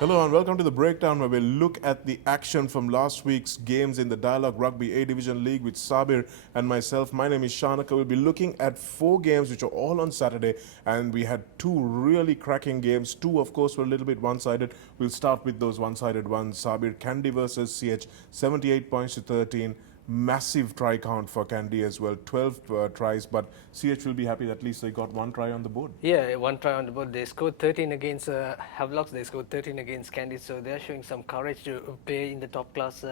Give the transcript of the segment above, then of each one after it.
Hello and welcome to the breakdown where we look at the action from last week's games in the Dialogue Rugby A Division League with Sabir and myself. My name is Shanaka. We'll be looking at 4 games which are all on Saturday, and we had two really cracking games. Two, of course, were a little bit one-sided. We'll start with those one-sided ones. Sabir, Kandy versus CH, 78 points to 13. Massive try count for Kandy as well, 12 tries, but CH will be happy that at least they got one try on the board. Yeah, one try on the board. They scored 13 against Havelocks. They scored 13 against Candy. So they're showing some courage to play in the top class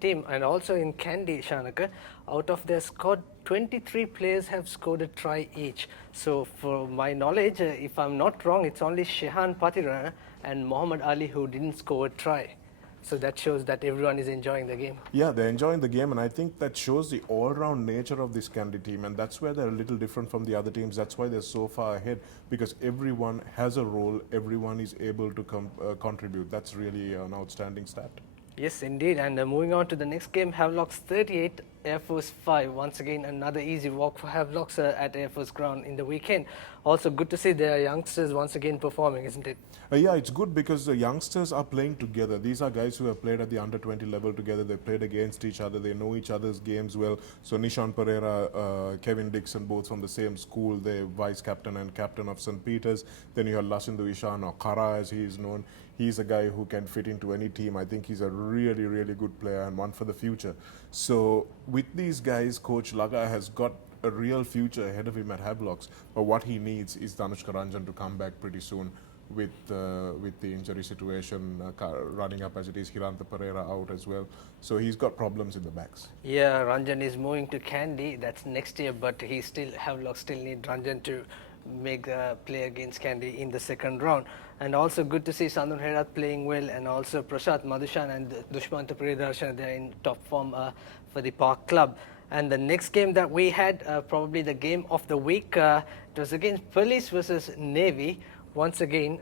team. And also in Candy, Shanaka, out of their squad, 23 players have scored a try each. So for my knowledge, if I'm not wrong, it's only Shehan Patira and Mohammad Ali who didn't score a try. So that shows that everyone is enjoying the game. Yeah, they're enjoying the game, and I think that shows the all-round nature of this Kandy team, and that's where they're a little different from the other teams. That's why they're so far ahead, because everyone has a role, everyone is able to contribute. That's really an outstanding stat. Yes, indeed. And moving on to the next game, Havelocks 38, Air Force 5. Once again, another easy walk for Havelocks at Air Force ground in the weekend. Also, good to see their youngsters once again performing, isn't it? Yeah, it's good because the youngsters are playing together. These are guys who have played at the under-20 level together. They played against each other. They know each other's games well. So Nishan Pereira, Kevin Dixon, both from the same school. They're vice-captain and captain of St. Peter's. Then you have Lashindu Ishan, or Kara as he is known. He's a guy who can fit into any team. I think he's a really, really good player and one for the future. So with these guys, Coach Laga has got a real future ahead of him at Havelocks. But what he needs is Danushka Ranjan to come back pretty soon with the injury situation running up as it is. Hiranta Pereira out as well. So he's got problems in the backs. Yeah, Ranjan is moving to Kandy. That's next year, but he still Havelock still need Ranjan to make a play against Kandy in the second round. And also good to see Sandun Herat playing well, and also Prashant Madhushan and Dushmant Priyadarshana, they're in top form for the Park Club. And the next game that we had, probably the game of the week, it was against Police versus Navy. Once again,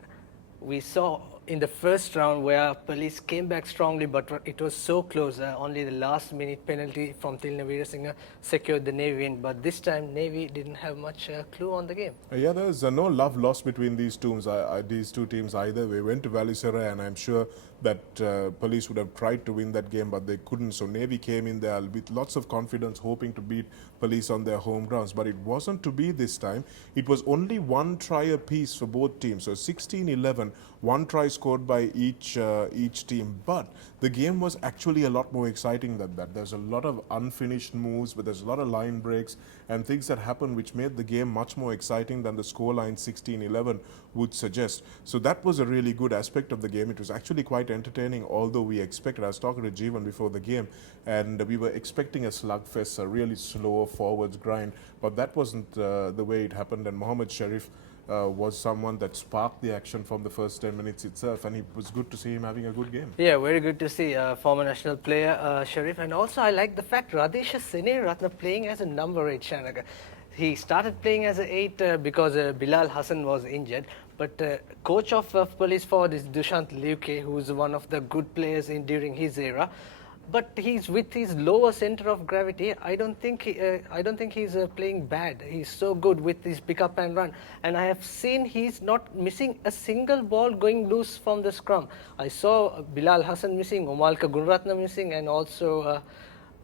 we saw in the first round where Police came back strongly, but it was so close. Only the last minute penalty from Tilna Veerasinghe secured the Navy win. But this time, Navy didn't have much clue on the game. Yeah, there's no love lost between these two teams either. We went to Valisera, and I'm sure that Police would have tried to win that game, but they couldn't. So Navy came in there with lots of confidence, hoping to beat Police on their home grounds. But it wasn't to be this time. It was only one try apiece for both teams. So 16-11, one try scored by each team. But the game was actually a lot more exciting than that. There's a lot of unfinished moves, but there's a lot of line breaks and things that happened which made the game much more exciting than the scoreline 16-11 would suggest. So that was a really good aspect of the game. It was actually quite entertaining, although we expected. I was talking to Jeevan before the game, and we were expecting a slugfest, a really slow forwards grind, but that wasn't the way it happened. And Mohammed Sharif was someone that sparked the action from the first 10 minutes itself, and it was good to see him having a good game. Yeah, very good to see former national player Sharif. And also I like the fact Radesha Sene Ratna playing as a number 8, Shanaka. He started playing as an 8 because Bilal Hassan was injured. But coach of Police Forward is Dushant Liuke, who is one of the good players during his era. But he's with his lower center of gravity. I don't think he's playing bad. He's so good with his pick up and run. And I have seen he's not missing a single ball going loose from the scrum. I saw Bilal Hassan missing, Omalka Gunratna missing, and also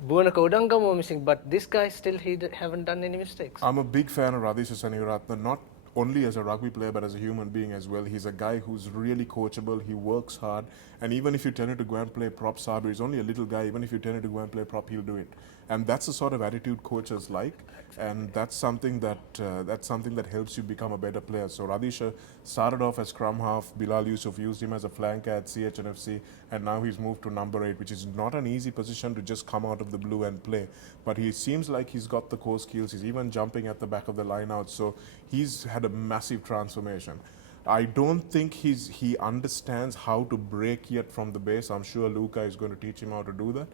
Buanaka Odangam were missing. But this guy still haven't done any mistakes. I'm a big fan of Radesha Seniratna, not only as a rugby player but as a human being as well. He's a guy who's really coachable. He works hard, and even if you tell him to go and play prop, Sabir is only a little guy. Even if you tell him to go and play prop, he'll do it. And that's the sort of attitude coaches like, and that's something that helps you become a better player. So Radisha started off as scrum half. Bilal Yusuf used him as a flanker at CHNFC, and now he's moved to number 8, which is not an easy position to just come out of the blue and play. But he seems like he's got the core skills. He's even jumping at the back of the line out. So he's had a massive transformation. I don't think he understands how to break yet from the base. I'm sure Luca is going to teach him how to do that.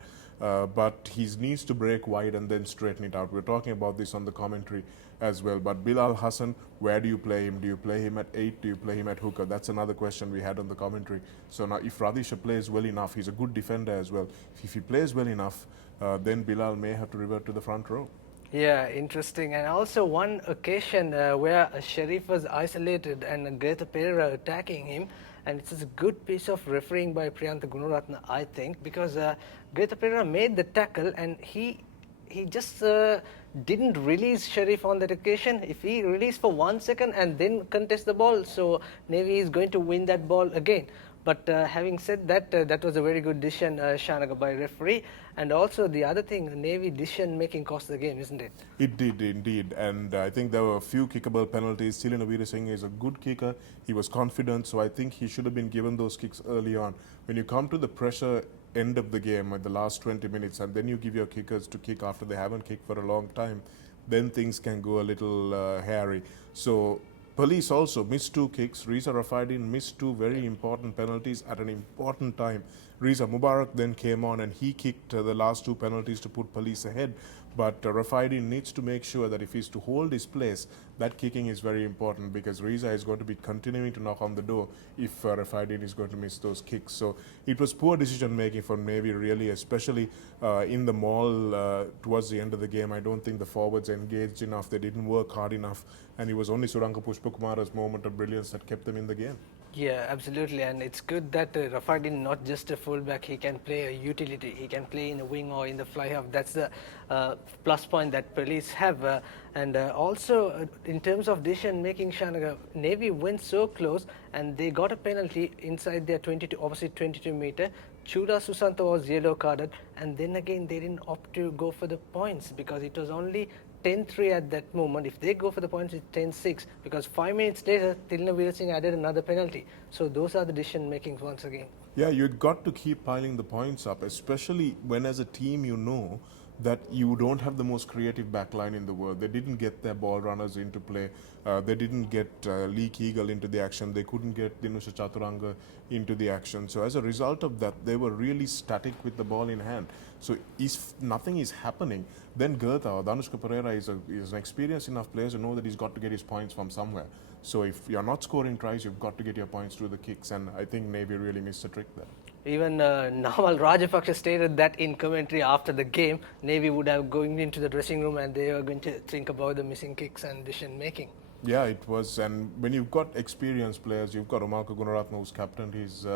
But he needs to break wide and then straighten it out. We're talking about this on the commentary as well. But Bilal Hassan, where do you play him? Do you play him at 8? Do you play him at hooker? That's another question we had on the commentary. So now if Radisha plays well enough, he's a good defender as well. If he plays well enough, then Bilal may have to revert to the front row. Yeah, interesting. And also one occasion where Sharif was isolated and Greta Pereira attacking him, and it's a good piece of refereeing by Priyantha Gunaratna, I think, because ThePapare made the tackle and he just didn't release Sharif on that occasion. If he released for 1 second and then contest the ball, so Navy is going to win that ball again. But having said that, that was a very good decision, Shanaga, by referee. And also the other thing, Navy decision making cost the game, isn't it? It did indeed, and I think there were a few kickable penalties. Silina Veerasinghe is a good kicker. He was confident, so I think he should have been given those kicks early on. When you come to the pressure end of the game at the last 20 minutes, and then you give your kickers to kick after they haven't kicked for a long time, then things can go a little hairy. So Police also missed 2 kicks. Riza Rafaidin missed 2 very important penalties at an important time. Riza Mubarak then came on and he kicked the last 2 penalties to put Police ahead. But Rafaidin needs to make sure that if he's to hold his place, that kicking is very important because Riza is going to be continuing to knock on the door if Rafaidin is going to miss those kicks. So it was poor decision making from Navy, really, especially in the maul towards the end of the game. I don't think the forwards engaged enough. They didn't work hard enough, and it was only Suranka Pushpakumara's moment of brilliance that kept them in the game. Yeah, absolutely, and it's good that Rafaidin not just a fullback. He can play a utility. He can play in the wing or in the fly half. That's the plus point that Police have. And also, in terms of decision making, Shanaga, Navy went so close, and they got a penalty inside their 22, opposite 22-meter. Chuda Susanta was yellow carded, and then again they didn't opt to go for the points because it was only 10-3 at that moment. If they go for the points, it's 10-6 because 5 minutes later, Tilna Veerasinghe added another penalty. So those are the decision makings once again. Yeah, you've got to keep piling the points up, especially when as a team you know that you don't have the most creative backline in the world. They didn't get their ball runners into play. They didn't get Lee Keegle into the action. They couldn't get Dinusha Chaturanga into the action. So as a result of that, they were really static with the ball in hand. So if nothing is happening, then Gertha or Danushka Pereira is an experienced enough player to know that he's got to get his points from somewhere. So if you're not scoring tries, you've got to get your points through the kicks. And I think Navy really missed a trick there. Even Namal Rajapaksa stated that in commentary after the game, Navy would have going into the dressing room and they were going to think about the missing kicks and decision making. Yeah, it was. And when you've got experienced players, you've got Omaka Gunaratna, who's captained his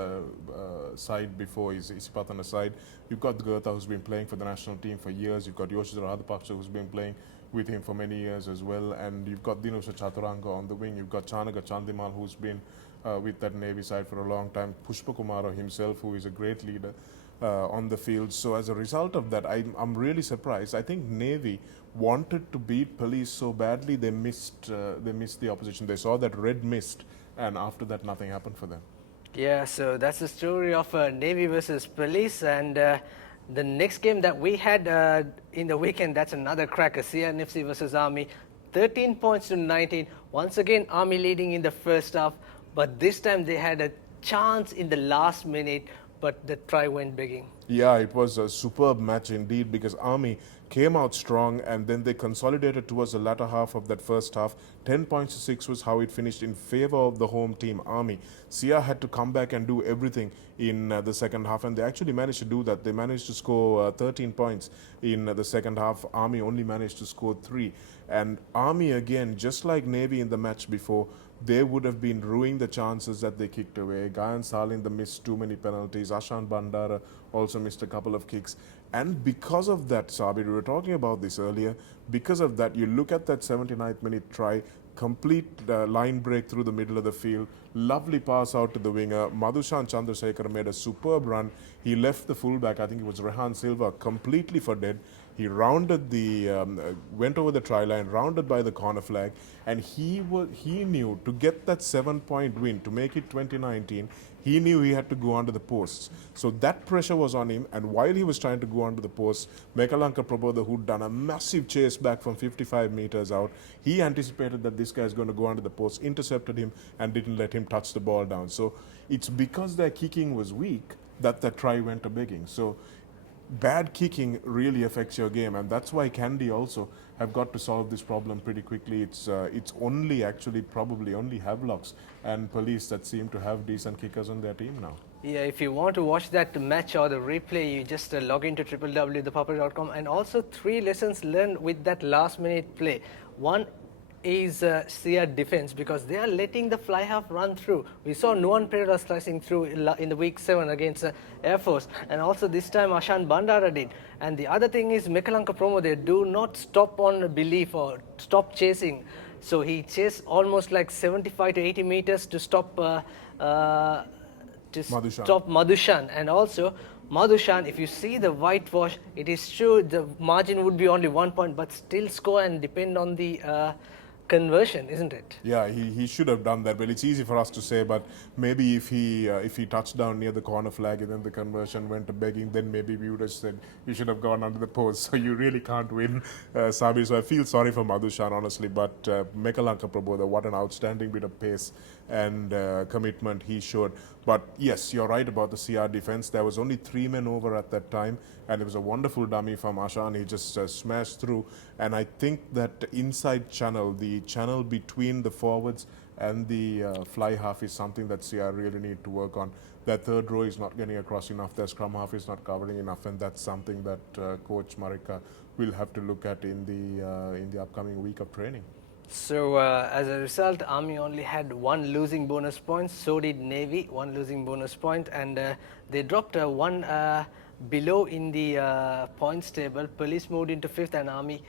side before, his Isipatana side. You've got Gertha, who's been playing for the national team for years. You've got Yoshizura Hadapaksha, who's been playing with him for many years as well. And you've got Dinusha Chaturanga on the wing. You've got Chanaga Chandimal, who's been with that Navy side for a long time. Pushpa Kumara himself, who is a great leader on the field. So as a result of that, I'm really surprised. I think Navy wanted to beat Police so badly they missed the opposition. They saw that red mist, and after that nothing happened for them. Yeah, so that's the story of Navy versus Police, and the next game that we had in the weekend, that's another cracker, CNFC versus Army, 13 points to 19. Once again, Army leading in the first half, but this time they had a chance in the last minute, but the try went begging. Yeah, it was a superb match indeed because Army came out strong and then they consolidated towards the latter half of that first half. 10 points to 6 was how it finished in favor of the home team, Army. Sia had to come back and do everything in the second half, and they actually managed to do that. They managed to score 13 points in the second half. Army only managed to score 3. And Army, again, just like Navy in the match before, they would have been ruining the chances that they kicked away. Gayan Salind missed too many penalties. Ashan Bandara also missed a couple of kicks. And because of that, Sabir, we were talking about this earlier, because of that, you look at that 79th minute try, complete line break through the middle of the field, lovely pass out to the winger. Madhushan Chandrasekhar made a superb run. He left the fullback, I think it was Rehan Silva, completely for dead. He rounded went over the try line, rounded by the corner flag, and he knew to get that 7-point win, to make it 2019, he knew he had to go under the posts. So that pressure was on him, and while he was trying to go under the posts, Mekalanka Prabodha, who'd done a massive chase back from 55 meters out, he anticipated that this guy is going to go under the post, intercepted him, and didn't let him touch the ball down. So it's because their kicking was weak that the try went a begging. So bad kicking really affects your game, and that's why Candy also have got to solve this problem pretty quickly. It's only actually probably only Havelocks and Police that seem to have decent kickers on their team now. Yeah, if you want to watch that match or the replay, you just log into www.thepapare.com, and also 3 lessons learned with that last minute play. One, is Sia defense, because they are letting the fly half run through. We saw Nuwan Pereira slicing through in the week 7 against Air Force, and also this time Ashan Bandara did. And the other thing is Mekalanka Promo, they do not stop on belief or stop chasing. So he chased almost like 75 to 80 meters to stop Madhushan. stop Madhushan. And also Madhushan, if you see the whitewash, it is true the margin would be only 1 point, but still score and depend on the conversion, isn't it? Yeah, he should have done that. Well, it's easy for us to say, but maybe if he touched down near the corner flag and then the conversion went to begging, then maybe we would have said you should have gone under the post. So you really can't win, Sabir. So I feel sorry for Madhushan, honestly. But Mekalanka Prabodha, what an outstanding bit of pace and commitment he showed. But yes, you're right about the CR defense. There was only 3 men over at that time, and it was a wonderful dummy from Ashan. He just smashed through. And I think that inside channel, the channel between the forwards and the fly half is something that CR really need to work on. Their third row is not getting across enough. Their scrum half is not covering enough, and that's something that Coach Marika will have to look at in the upcoming week of training. So as a result, Army only had 1 losing bonus point. So did Navy, 1 losing bonus point, and they dropped 1 below in the points table. Police moved into 5th, and Army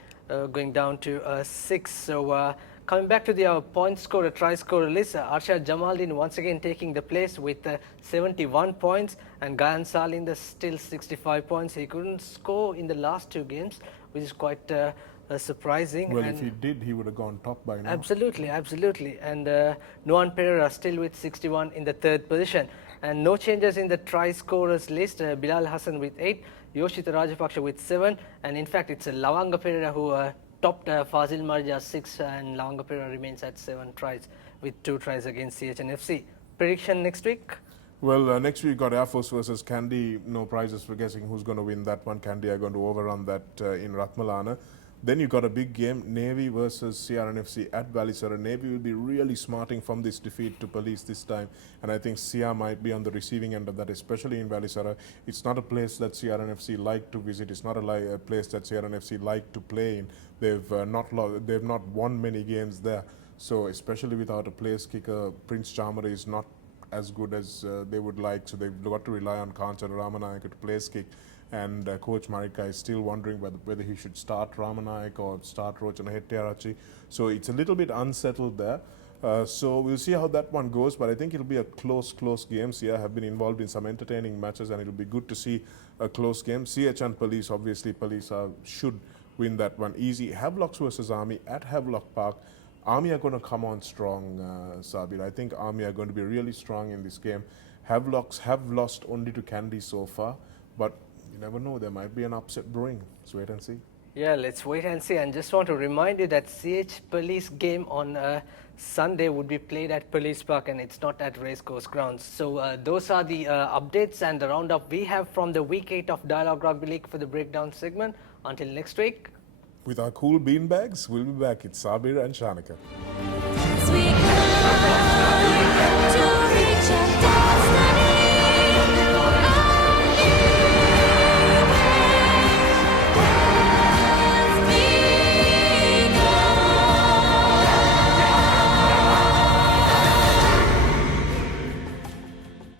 going down to 6th. So coming back to the point scorer, try scorer list, Arshad Jamaldin once again taking the place with 71 points, and Gayan Salinda still 65 points. He couldn't score in the last 2 games, which is quite surprising. Well, if he did, he would have gone top by now. Absolutely, absolutely. And Nuwan Pereira still with 61 in the 3rd position. And no changes in the try scorers list. Bilal Hassan with 8, Yoshita Rajapaksha with 7, and in fact it's Lawanga Pereira who topped Fazil Marja 6, and Lawanga Pereira remains at 7 tries with 2 tries against CHNFC. Prediction next week? Well, next week got Air Force versus Kandy. No prizes for guessing who's going to win that one. Kandy are going to overrun that in Ratmalana. Then you got a big game, Navy versus CRNFC at Valisara. Navy will be really smarting from this defeat to Police this time, and I think CR might be on the receiving end of that, especially in Valisara. It's not a place that CRNFC like to visit. It's not a place that CRNFC like to play in. They've not won many games there. So especially without a place kicker, Prince Chamara is not as good as they would like. So they've got to rely on Kanchan Ramanayaka to place kick. And Coach Marika is still wondering whether he should start Ramanayak or start Rochana Hettiarachi. So it's a little bit unsettled there. So we'll see how that one goes, but I think it'll be a close game. CR have been involved in some entertaining matches, and it'll be good to see a close game. CH and Police, obviously Police should win that one easy. Havelocks versus Army at Havelock Park. Army are going to come on strong, Sabir. I think Army are going to be really strong in this game. Havelocks have lost only to Kandy so far, but you never know, there might be an upset brewing. Let's wait and see. Yeah, let's wait and see. And just want to remind you that CH Police game on Sunday would be played at Police Park, and it's not at Racecourse Grounds. So those are the updates and the roundup we have from the Week 8 of Dialogue Rugby League for the breakdown segment. Until next week. With our cool beanbags, we'll be back. It's Sabir and Shanika. As we climb to